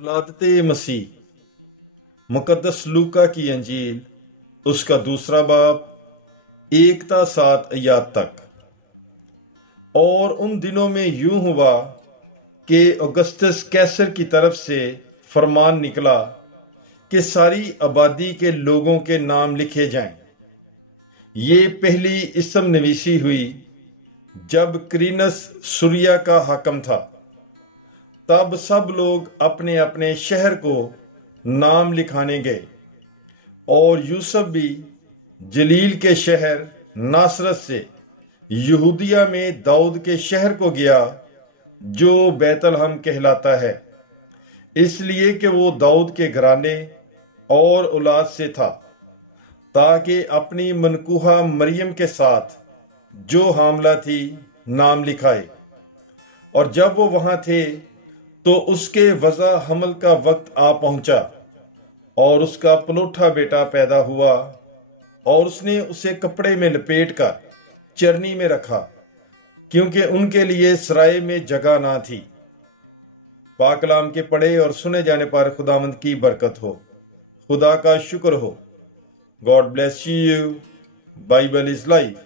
विलादत मसीह मुकद्दस लूका की अंजील उसका दूसरा बाब 1 से 7 आयत तक। और उन दिनों में यूं हुआ कि औगुस्तस कैसर की तरफ से फरमान निकला कि सारी आबादी के लोगों के नाम लिखे जाएं। ये पहली इसम नवीसी हुई जब क्रीनस सुरिया का हाकम था। तब सब लोग अपने अपने शहर को नाम लिखाने गए, और यूसुफ भी जलील के शहर नासरत से यहूदिया में दाऊद के शहर को गया, जो बैतलहम कहलाता है, इसलिए कि वो दाऊद के घराने और औलाद से था, ताकि अपनी मनकूहा मरियम के साथ जो हामला थी नाम लिखाए। और जब वो वहां थे तो उसके वज़ा हमल का वक्त आ पहुंचा, और उसका पनोठा बेटा पैदा हुआ, और उसने उसे कपड़े में लपेट कर चरनी में रखा, क्योंकि उनके लिए सराय में जगह ना थी। पाक कलाम के पढ़े और सुने जाने पर खुदावंद की बरकत हो। खुदा का शुक्र हो। God bless you. Bible is life.